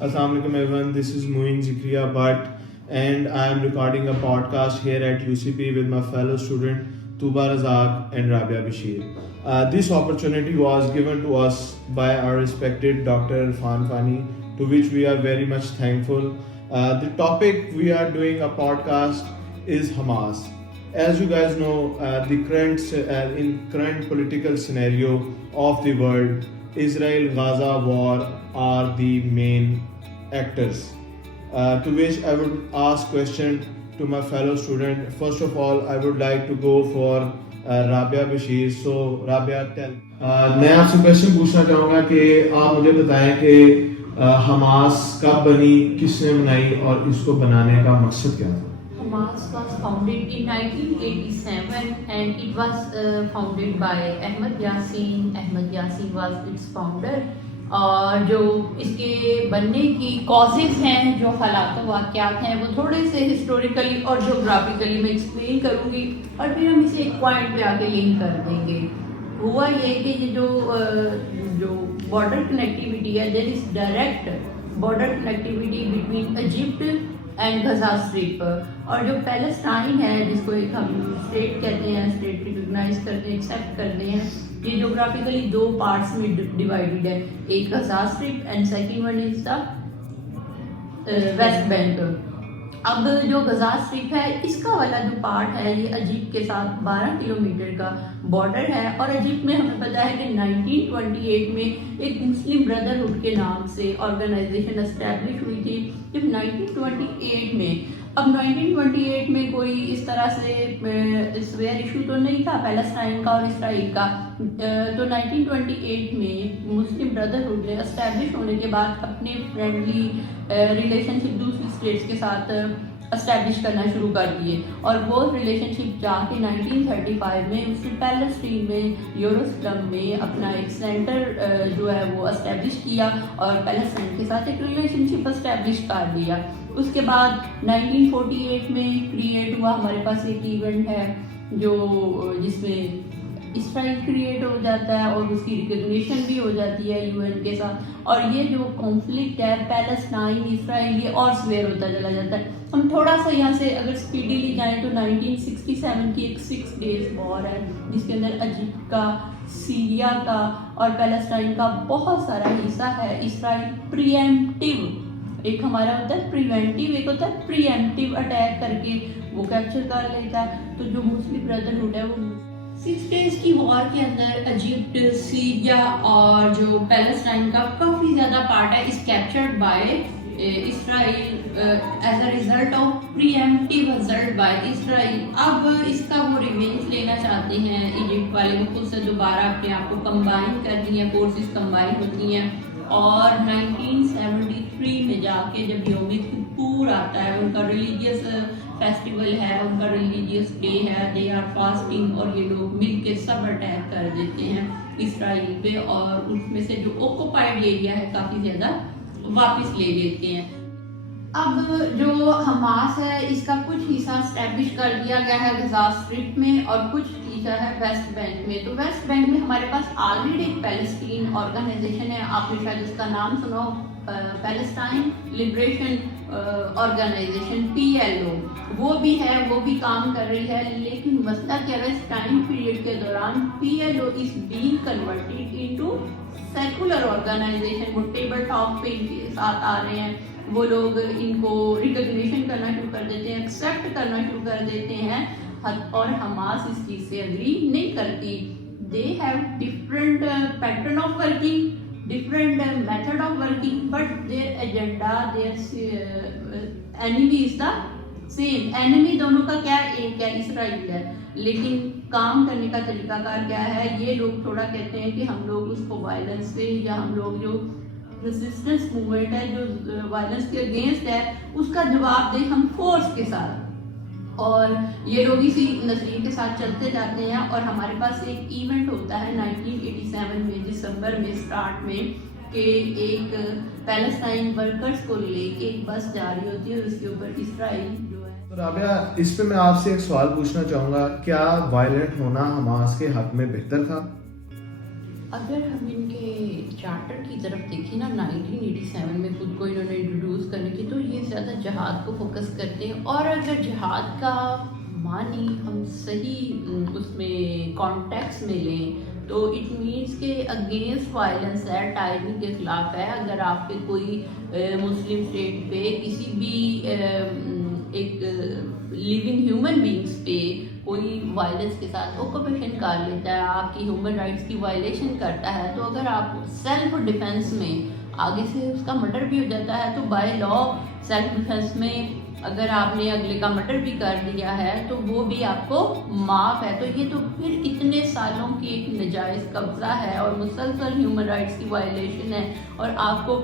Assalamu alaikum everyone, this is Muin Zikriya Bhatt and I am recording a podcast here at UCP with my fellow student Tuba Razak and Rabia Bashir. This opportunity was given to us by our respected Dr. Irfan Fani, to which we are very much thankful. The topic we are doing a podcast is Hamas. As you guys know, in current political scenario of the world, Israel-Gaza war are the main actors. To which I would ask question to my fellow student. First of all, I would like to go for Rabia Bashir. So Rabia, tell. میں آپ سے question پوچھنا چاہوں گا کہ آپ مجھے بتائیں کہ حماس کب بنی, کس نے بنائی اور اس کو بنانے کا مقصد کیا تھا؟ Hamas was founded in 1987 and it was founded by Ahmed Yassin. Ahmed Yassin was its founder. اور جو اس کے بننے کی کازز ہیں, جو حالات و واقعات ہیں, وہ تھوڑے سے ہسٹوریکلی اور جغرافیکلی میں ایکسپلین کروں گی اور پھر ہم اسے ایک پوائنٹ پہ آگے لنک کر دیں گے. ہوا یہ کہ یہ جو بارڈر کنیکٹیوٹی ہے, there is direct border connectivity between Egypt and Gaza strip, اور جو پیلسٹائن ہے جس کو ایک ہم اسٹیٹ کہتے ہیں, اسٹیٹ ریکگنائز کرتے ہیں, ایکسیپٹ کرتے ہیں, یہ جغرافیکلی دو پارٹس میں ڈیوائڈیڈ ہے, ایک Gaza strip and second one is the West Bank. اب جو غزہ اسٹرپ ہے اس کا والا جو پارٹ ہے یہ ایجپٹ کے ساتھ 12 کلومیٹر کا بارڈر ہے, اور ایجپٹ میں ہمیں پتہ ہے کہ 1928 میں ایک مسلم بردرہڈ کے نام سے آرگنائزیشن اسٹیبلش ہوئی تھی. جب 1928 میں, اب 1928 میں کوئی اس طرح سے سویئر ایشو تو نہیں تھا پیلسٹائن کا اور اسرائیل کا, تو 1928 میں مسلم بردرہڈ نے اسٹیبلش ہونے کے بعد اپنے فرینڈلی ریلیشن شپ دوسری اسٹیٹس کے ساتھ اسٹیبلش کرنا شروع کر دیے, اور وہ ریلیشن شپ جا کے 1935 میں اس نے پیلسٹین میں یروشلم میں اپنا ایک سینٹر جو ہے وہ اسٹیبلش کیا اور پیلسٹائن کے ساتھ ایک ریلیشن شپ اسٹیبلش کر دیا. اس کے بعد 1948 میں کریٹ ہوا ہمارے پاس ایک ایونٹ ہے جو جس میں اسرائیل کریٹ ہو جاتا ہے اور اس کی ریکگنیشن بھی ہو جاتی ہے یو این کے ساتھ, اور یہ جو کانفلکٹ ہے پیلسٹائن اسرائیل یہ اور سویئر ہوتا چلا جاتا ہے. ہم تھوڑا سا یہاں سے اگر اسپیڈیلی جائیں تو 1967 کی ایک 6 days وار ہے جس کے اندر ایجپٹ کا, سیریا کا اور پیلسٹائن کا بہت سارا حصہ ہے. اسرائیل پریمپٹیو, ایک ہمارا ہوتا ہے پریونٹیو, ایک ہوتا ہے پریمپٹیو اٹیک کر کے وہ کیپچر کر لیتا ہے. تو جو مسلم بردرہڈ ہے وہ 6 days کی وار کے اندر ایجپٹ, سیریا اور جو پیلسٹائن کا کافی زیادہ پارٹ ہے اس captured by Israel as a result of preemptive result by Israel. اب اس کا وہ ریونج لینا چاہتے ہیں ایجپٹ والے, وہ خود سے دوبارہ اپنے آپ کو کمبائن کرتی ہیں, فورسز کمبائن ہوتی ہیں, اور 1973 میں جا کے جب یوم کپور آتا ہے, ان کا ریلیجیس فیسٹیول ہے, ان کا ریلیجیس ڈے ہے, دے آر فاسٹنگ, اور یہ لوگ مل کے سب اٹیک کر دیتے ہیں اسرائیل پہ, اور اس میں سے جو اوکوپائڈ ایریا ہے کافی زیادہ واپس لے لیتے ہیں. اب جو حماس ہے اس کا کچھ حصہ اسٹیبلش کر دیا گیا ہے غزہ اسٹرپ میں اور کچھ حصہ ہے ویسٹ بینک میں. تو ویسٹ بینک میں ہمارے پاس آلریڈی ایک پیلسٹین آرگنائزیشن ہے, آپ نے شاید اس کا نام سنا ہو, پیلسٹائن لبریشن آرگنائزیشن PLO, وہ بھی ہے, وہ بھی کام کر رہی ہے. لیکن مسئلہ کیا ہے, اس ٹائم پیریڈ کے دوران PLO is being converted into secular organisation. وہ ٹیبل ٹاک پہ ان کے ساتھ آ رہے ہیں, وہ لوگ ان کو ریکگنیشن کرنا شروع کر دیتے ہیں, ایکسیپٹ کرنا شروع کر دیتے ہیں, اور حماس اس چیز سے اگری نہیں کرتی. They have different pattern of working, different method of working, but their agenda, their enemy is the same. enemy دونوں کا کیا ہے, ایک ہے, اسرائیل ہے, لیکن کام کرنے کا طریقہ کار کیا ہے. یہ لوگ تھوڑا کہتے ہیں کہ ہم لوگ اس کو وائلنس سے, یا ہم لوگ جو ریزسٹنس موومنٹ ہے جو وائلنس کے اگینسٹ ہے اس کا جواب دیں ہم فورس کے ساتھ, اور یہ لوگ اسی نظریے کے ساتھ چلتے جاتے ہیں. اور ہمارے پاس ایک ایونٹ ہوتا ہے 1987 میں دسمبر میں اسٹارٹ میں, کہ ایک پیلسٹائن ورکرز کو لے کے ایک بس جا رہی ہوتی ہے اور اس کے اوپر اسرائیل جو ہے. رابعہ, اس پہ میں آپ سے ایک سوال پوچھنا چاہوں گا, کیا وائلنٹ ہونا حماس کے حق میں بہتر تھا؟ اگر ہم ان کے چارٹر کی طرف دیکھیں نا 1987 میں خود کو انہوں نے انٹروڈیوس کرنے کی تو یہ زیادہ جہاد کو فوکس کرتے ہیں. اور اگر جہاد کا معنی ہم صحیح اس میں کانٹیکس میں لیں تو اٹ مینس کہ اگینسٹ وائلنس ہے, ٹائرنی کے خلاف ہے. اگر آپ کے کوئی مسلم اسٹیٹ پہ کسی بھی ایک لیونگ ہیومن بینگس پہ کوئی وائلنس کے ساتھ اوکوپیشن کر لیتا ہے, آپ کی ہیومن رائٹس کی وائلیشن کرتا ہے, تو اگر آپ سیلف ڈیفenس میں آگے سے اس کا مرڈر بھی ہو جاتا ہے تو بائی لا سیلف ڈیفenس میں اگر آپ نے اگلے کا مرڈر بھی کر دیا ہے تو وہ بھی آپ کو معاف ہے. تو یہ تو پھر اتنے سالوں کی ایک ناجائز قبضہ ہے اور مسلسل ہیومن رائٹس کی وائلیشن ہے اور آپ کو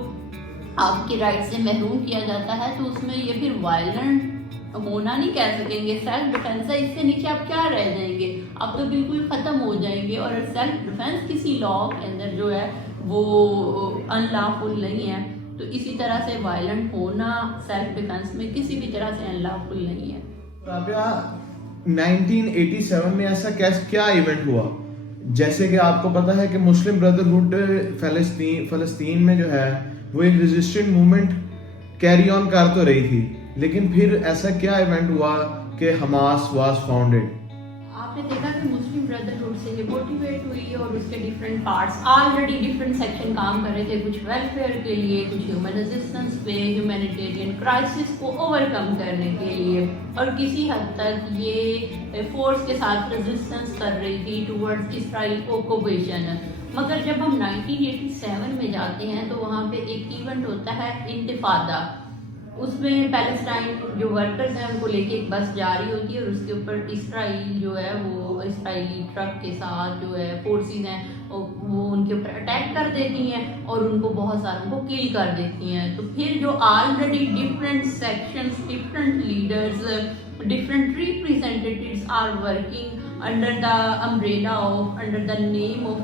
آپ کے رائٹ سے محروم کیا جاتا ہے. تو اس میں یہ پھر وائلنٹ ہونا نہیں کہہ سکیں گے, سیلف ڈیفenس ہے. اس سے نیچے آپ کیا رہ جائیں گے, آپ تو بالکل ختم ہو جائیں گے. اور سیلف ڈیفenس کسی لا کے اندر جو ہے وہ انلافل نہیں ہے. تو اسی طرح سے وائلنٹ ہونا سیلف ڈیفenس میں کسی بھی طرح سے انلافل نہیں ہے. رابعہ 1987 میں ایسا کیا ایونٹ ہوا؟ جیسے کہ آپ کو پتا ہے کہ مسلم بردرہڈ فلسطین میں جو ہے وہ ایک ریزسٹنٹ موومنٹ کیری آن کر تو رہی تھی, لیکن پھر ایسا کیا ایونٹ ہوا کہ حماس واز فاؤنڈیڈ؟ آپ نے دیکھا کہ مسلم بردرہڈ سے یہ موٹیویٹ ہوئی اور اس کے different parts already different section کام کر رہے تھے, کچھ ویلفیئر کے لیے, کچھ ہیومن ریزسٹنس پہ, ہیومینیٹیرین کرائسس کو اوور کم کرنے کے لیے, اور کسی حد تک یہ فورس کے ساتھ ریزسٹنس کر رہی تھی ٹورڈز اسرائیل اوکوپیشن. مگر جب ہم 1987 میں جاتے ہیں تو وہاں پہ ایک ایونٹ ہوتا ہے انتفادہ. اس میں پیلسٹائن جو ورکرز ہیں ان کو لے کے ایک بس جا رہی ہوتی ہے اور اس کے اوپر اسرائیل جو ہے وہ اسرائیلی ٹرک کے ساتھ جو ہے فورسز ہیں وہ ان کے اوپر اٹیک کر دیتی ہیں اور ان کو بہت ساروں کو کل کر دیتی ہیں. تو پھر جو already different sections, different leaders, different representatives are working under the umbrella of, under the name of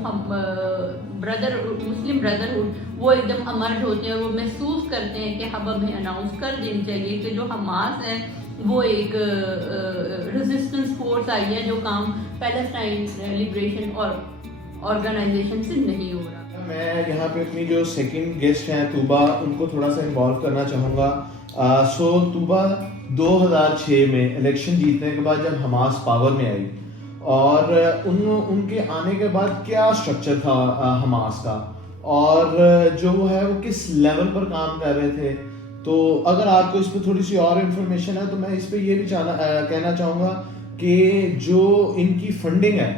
Muslim brotherhood, وہ ایک دم امرج ہوتے ہیں, وہ محسوس کرتے ہیں کہ اب ہمیں اناؤنس کر دینی چاہیے کہ جو حماس ہے وہ ایک ریزسٹنس فورس آئی ہے جو کام پیلسٹائن لبریشن اور آرگنائزیشن سے نہیں ہو رہا. میں یہاں پہ اپنی جو سیکنڈ گیسٹ ہیں طوبا, ان کو تھوڑا سا انوالو کرنا چاہوں گا. سو طوبا 2006 میں الیکشن جیتنے کے بعد جب حماس پاور میں آئی اور ان کے آنے کے بعد کیا اسٹرکچر تھا حماس کا اور جو وہ ہے وہ کس لیول پر کام کر رہے تھے, تو اگر آپ کو اس پہ تھوڑی سی اور انفارمیشن ہے تو میں اس پہ یہ بھی کہنا چاہوں گا کہ جو ان کی فنڈنگ ہے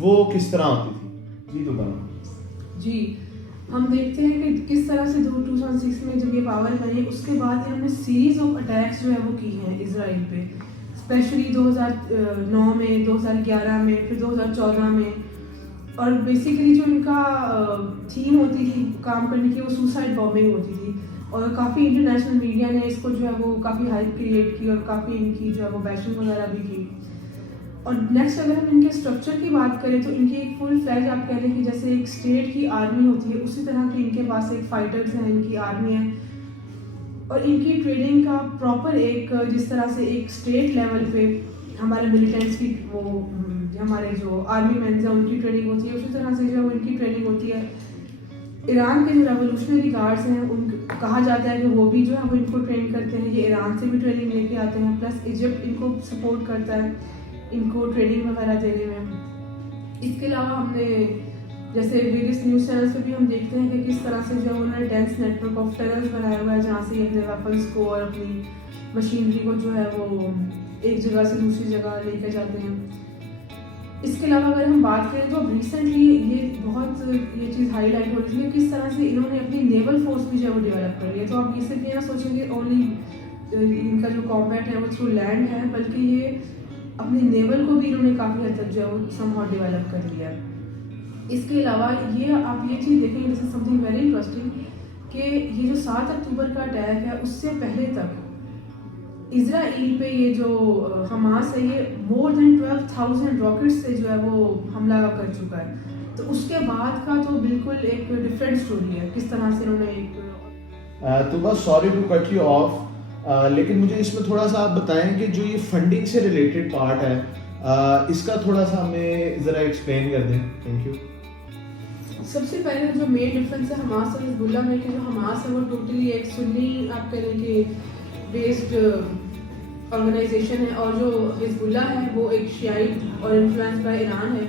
وہ کس طرح ہوتی تھی. جی تو جی, ہم دیکھتے ہیں کہ کس طرح سے 2006 میں جب یہ پاور بنی اس کے بعد انہوں نے سیریز آف اٹیکس جو ہے وہ کی ہیں اسرائیل پہ, اسپیشلی 2009 میں, 2011 میں, پھر 2014 میں. اور بیسیکلی جو ان کا تھیم ہوتی تھی کام کرنے کی وہ سوسائڈ بامبنگ ہوتی تھی, اور کافی انٹرنیشنل میڈیا نے اس کو جو ہے وہ کافی ہائپ کریٹ کی اور کافی ان کی جو ہے وہ بیشنگ وغیرہ بھی کی. اور نیکسٹ اگر ہم ان کے اسٹرکچر کی بات کریں تو ان کی ایک فل فلیج آپ کہہ لیں کہ جیسے ایک اسٹیٹ کی آرمی ہوتی ہے اسی طرح کی ان کے پاس ایک فائٹرز ہیں, ان کی آرمی ہے, اور ان کی ٹریننگ کا پراپر ایک جس طرح سے ایک اسٹیٹ لیول پہ ہمارے ملیٹنٹس کی وہ ہمارے جو آرمی مینز ہیں ان کی ٹریننگ ہوتی ہے, اسی طرح سے جو ان کی ٹریننگ ہوتی ہے. ایران کے جو ریولوشنری گارڈز ہیں ان کہا جاتا ہے کہ وہ بھی جو ہے وہ ان کو ٹرین کرتے ہیں, یہ ایران سے بھی ٹریننگ لے کے آتے ہیں, پلس ایجپٹ ان کو سپورٹ کرتا ہے ان کو ٹریننگ وغیرہ دینے میں. اس کے علاوہ ہم نے جیسے ویریس نیوز چینلس پہ بھی ہم دیکھتے ہیں کہ کس طرح سے جو انہوں نے dense network of terrors بنایا ہوا ہے جہاں سے یہ اپنے ویپنس کو اور اپنی مشینری کو جو ہے وہ ایک جگہ سے دوسری جگہ لے کے جاتے ہیں. اس کے علاوہ اگر ہم بات کریں تو اب ریسنٹلی یہ بہت یہ چیز ہائی لائٹ ہو رہی ہے کہ کس طرح سے انہوں نے اپنی نیول فورس بھی جو ہے وہ ڈیولپ کر لی ہے. تو آپ یہ صرف یہ نہ سوچیں کہ اونلی ان کا جو کامبیٹ ہے وہ تھرو لینڈ ہے, بلکہ یہ اپنی نیول کو بھی انہوں نے کافی حد تک جو ہے وہ سم ہاؤ ڈیولپ کر لیا ہے. اس کے علاوہ یہ آپ یہ چیز دیکھیں دس از سم تھنگ ویری انٹرسٹنگ کہ یہ جو 7 اکتوبر کا اٹیک ہے اس سے پہلے تک اسرائیل پہ یہ جو حماس ہے یہ مور دین 12,000 راکٹس سے جو ہے وہ حملہ کر چکا ہے. تو اس کے بعد کا تو بالکل ایک ڈفرینٹ اسٹوری ہے کس طرح سے انہوں نے ایک تو بس sorry to cut you off, لیکن مجھے اس میں تھوڑا سا آپ بتائیں کہ جو یہ فنڈنگ سے ریلیٹڈ پارٹ ہے اس کا تھوڑا سا ہمیں ذرا ایکسپلین کر دیں. Thank you. سب سے پہلے جو مین ڈفرینس ہے حماس اور حزب اللہ میں کہ جو حماس ہے وہ ٹوٹلی ایک سنی آپ کہہ لیں کہ بیسڈ آرگنائزیشن ہے، اور جو حزب اللہ ہے وہ ایک شیعی اور انفلوئنس بائی ایران ہے.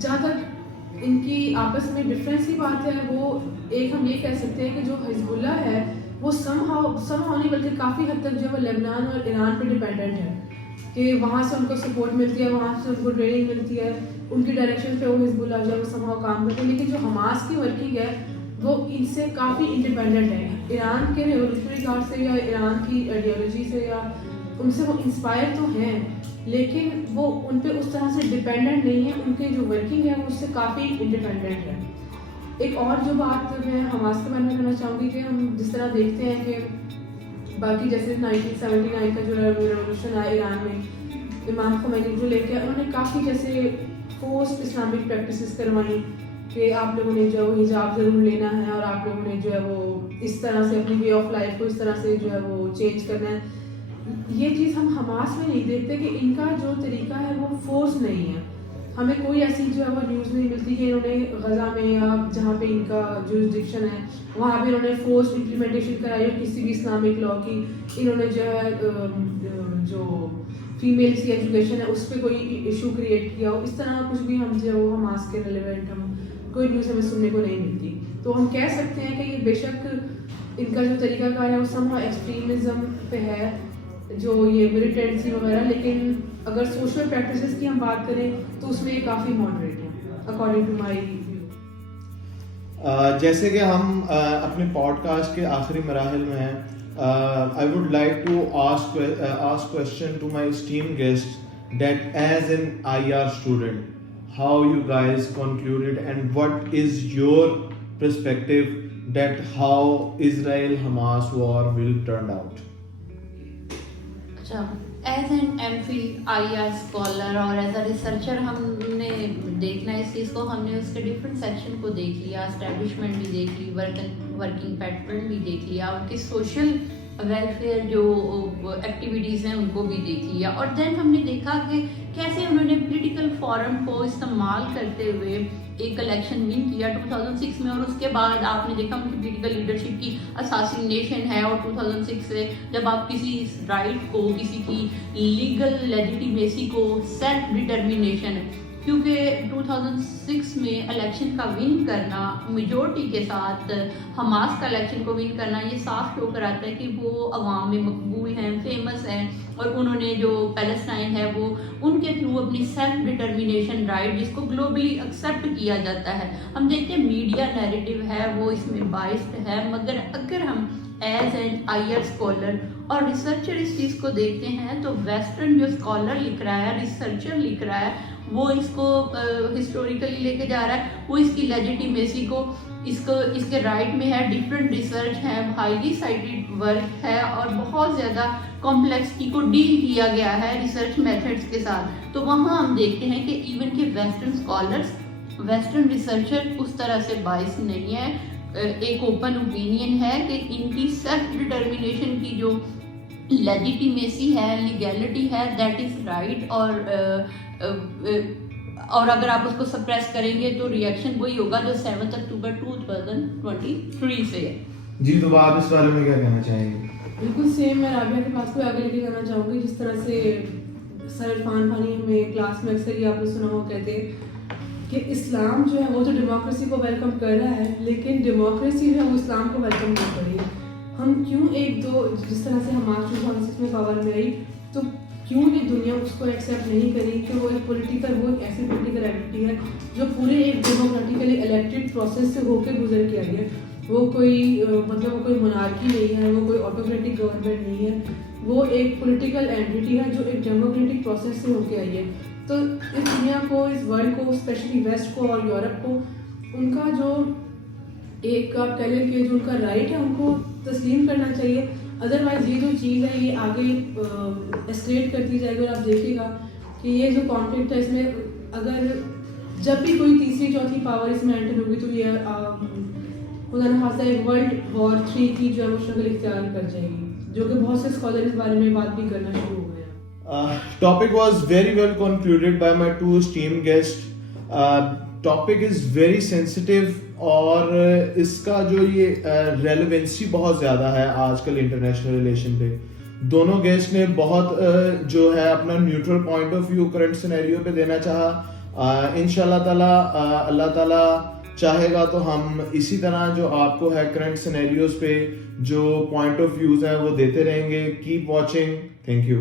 جہاں تک ان کی آپس میں ڈفرینس کی بات ہے، وہ ایک ہم یہ کہہ سکتے ہیں کہ جو حزب اللہ ہے وہ سم ہاؤ نہیں بلکہ کافی حد تک جو ہے وہ لیبنان اور ایران پہ ڈپینڈنٹ ہے، کہ وہاں سے ان کو سپورٹ ملتی ہے، وہاں سے ان کو ٹریننگ ملتی ہے، ان کی ڈائریکشن پہ وہ حزب اللہ جو ہے وہ سم ہاؤ کام کرتے ہیں. لیکن جو حماس کی ورکنگ ہے وہ ان سے کافی انڈیپینڈنٹ ہے. ایران کے ریولیوشنری گارڈ سے یا ایران کی آئیڈیالوجی سے یا ان سے وہ انسپائر تو ہیں، لیکن وہ ان پہ اس طرح سے ڈپینڈنٹ نہیں ہے. ان کے جو ورکنگ ہے وہ اس سے کافی انڈیپینڈنٹ ہے. ایک اور جو بات میں حماس کے بارے میں کرنا چاہوں گی کہ ہم جس طرح دیکھتے ہیں کہ باقی جیسے 1979 کا جو ریولیوشن آیا ایران میں، امام خمینی جو لے کے انہوں نے کافی جیسے فورسڈ اسلامک پریکٹسز کروائی کہ آپ لوگوں نے جو حجاب ضرور لینا ہے اور آپ لوگوں نے جو ہے وہ اس طرح سے اپنی وے آف لائف کو اس طرح سے جو ہے وہ چینج کرنا ہے. یہ چیز ہم حماس میں نہیں دیکھتے کہ ان کا جو طریقہ ہے وہ فورس نہیں ہے. ہمیں کوئی ایسی جو ہے وہ نیوز نہیں ملتی کہ انہوں نے غزہ میں یا جہاں پہ ان کا جورسڈکشن ہے وہاں پہ انہوں نے فورس امپلیمنٹیشن کرائی ہو کسی بھی اسلامک لا کی. انہوں نے جو ہے جو فیمیلس کی ایجوکیشن ہے اس پہ کوئی ایشو کریٹ کیا ہو. اس طرح کچھ بھی ہم جو ہے وہ حماس کے ریلیونٹ ہم کوئی نیوز ہمیں سننے کو نہیں ملتی. تو ہم کہہ سکتے ہیں کہ یہ بے شک ان کا جو طریقہ کار ہے وہ سم ہاؤ ایکسٹریمزم پہ ہے، جو یہ ملیٹنسی وغیرہ، لیکن اگر سوشل پریکٹسز کی ہم بات کریں تو اس میں یہ کافی ماڈریٹ ہے اکارڈنگ ٹو مائی ویو. جیسے کہ ہم اپنے پوڈ کاسٹ کے آخری مراحل میں ہیں، I would like to ask question to my esteem guest that as an IR student how you guys concluded and what is your perspective that how Israel-Hamas war will turn out. اچھا، as an MPhil IR scholar اور as a researcher ہم نے دیکھنا ہے اس چیز کو. ہم نے اس کے ڈفرینٹ سیکشن کو دیکھ لیا، اسٹیبلشمنٹ بھی دیکھ لی، ورکنگ پیٹرن بھی دیکھ لیا، ان کی سوشل ویلفیئر جو ایکٹیویٹیز ہیں ان کو بھی دیکھ لیا، اور دین ہم نے دیکھا کہ کیسے انہوں نے پولیٹیکل فورم کو استعمال کرتے ہوئے ایک الیکشن ون کیا 2006 میں، اور اس کے بعد آپ نے دیکھا ان کی پولیٹیکل لیڈرشپ کی اساسینیشن ہے. اور 2006 سے جب آپ کسی رائٹ کو، کسی کی لیگل لیجیٹیمیسی کو، سیلف ڈٹرمینیشن، کیونکہ 2006 میں الیکشن کا ون کرنا میجورٹی کے ساتھ حماس کا الیکشن کو ون کرنا، یہ صاف شو کراتا ہے کہ وہ عوام میں مقبول ہیں، فیمس ہیں، اور انہوں نے جو پیلسٹائن ہے وہ ان کے تھرو اپنی سیلف ڈٹرمینیشن رائٹ جس کو گلوبلی ایکسیپٹ کیا جاتا ہے. ہم دیکھتے ہیں میڈیا نیریٹو ہے وہ اس میں بائسڈ ہے، مگر اگر ہم ایز این IR اسکالر اور ریسرچر اس چیز کو دیکھتے ہیں تو ویسٹرن جو اسکالر لکھ رہا ہے، ریسرچر لکھ رہا ہے، وہ اس کو ہسٹوریکلی لے کے جا رہا ہے، وہ اس کی لیجیٹیمیسی کو اس کے رائٹ میں ہے. ڈفرینٹ ریسرچ ہے، ہائیلی سائٹڈ ورک ہے، اور بہت زیادہ کمپلیکسٹی کو ڈیل کیا گیا ہے ریسرچ میتھڈس کے ساتھ. تو وہاں ہم دیکھتے ہیں کہ ایون کہ ویسٹرن اسکالرس، ویسٹرن ریسرچر اس طرح سے باعث نہیں ہے. ایک اوپن اوپینین ہے کہ ان کی سیلف ڈٹرمینیشن کی جو لیجیٹیمیسی ہے، لیگیلٹی ہے، دیٹ از رائٹ. اور اگر آپ اس کو سپریس کریں گے تو ریئیکشن وہی ہوگا جو 7 اکتوبر 2023 سے ہے. جی تو آپ اس بارے میں کیا کہنا چاہیں گے؟ بالکل سیم میں رابعہ کے پاس کوئی آگے لے کے کرنا چاہوں گی. جس طرح سے سر عرفان بھانی ہمیں کلاس میں اکثر یہ آپ نے سنا ہو کہتے کہ اسلام جو ہے وہ تو ڈیموکریسی کو ویلکم کر رہا ہے، لیکن ڈیموکریسی جو ہے وہ اسلام کو ویلکم نہیں کر رہی ہے. ہم کیوں ایک دو جس طرح سے ہمارے 2006 میں پاور میں آئی تو کیوں یہ دنیا اس کو ایکسیپٹ نہیں کری کہ وہ ایک پولیٹیکل، وہ ایک ایسی پولیٹیکل ایکٹیویٹی ہے جو پورے ایک ڈیموکریٹیکلی الیکٹڈ پروسیس سے ہو کے گزر کے آئی ہے. وہ کوئی مطلب وہ کوئی منارکی نہیں ہے، وہ کوئی آٹوکریٹک گورنمنٹ نہیں ہے، وہ ایک پولیٹیکل اینٹیٹی ہے جو ایک ڈیموکریٹک پروسیس سے ہو کے آئی ہے. تو اس دنیا کو، اس ورلڈ کو، اسپیشلی ویسٹ کو اور یورپ کو ان کا جو ایک آپ کہہ لیں کہ جو ان کا رائٹ ہے ان کو تسلیم کرنا چاہیے. ادروائز یہ جو چیز ہے یہ آگے اسکلیٹ کرتی جائے گی. اور آپ دیکھیے گا کہ یہ جو کانفلکٹ ہے اس میں اگر جب بھی کوئی تیسری چوتھی پاور اس میں انٹر ہوگی تو یہ خدا نخواستہ ایک ورلڈ وار 3 کی جو ہے وہ شکل اختیار کر جائے گی، جو کہ بہت سے اسکالر اس بارے میں بات بھی کرنا شروع ہو گئے ہیں. Topic was very well concluded by my two esteemed guests. Topic is very sensitive اور اس کا جو یہ ریلیونسی بہت زیادہ ہے آج کل انٹرنیشنل ریلیشن پہ. دونوں گیسٹ نے بہت جو ہے اپنا neutral point of view current scenario پہ دینا چاہا. انشاءاللہ تعالیٰ اللہ تعالیٰ چاہے گا تو ہم اسی طرح جو آپ کو ہے کرنٹ سینیریوز پہ جو پوائنٹ آف ویوز ہیں وہ دیتے رہیں گے. Keep watching. Thank you.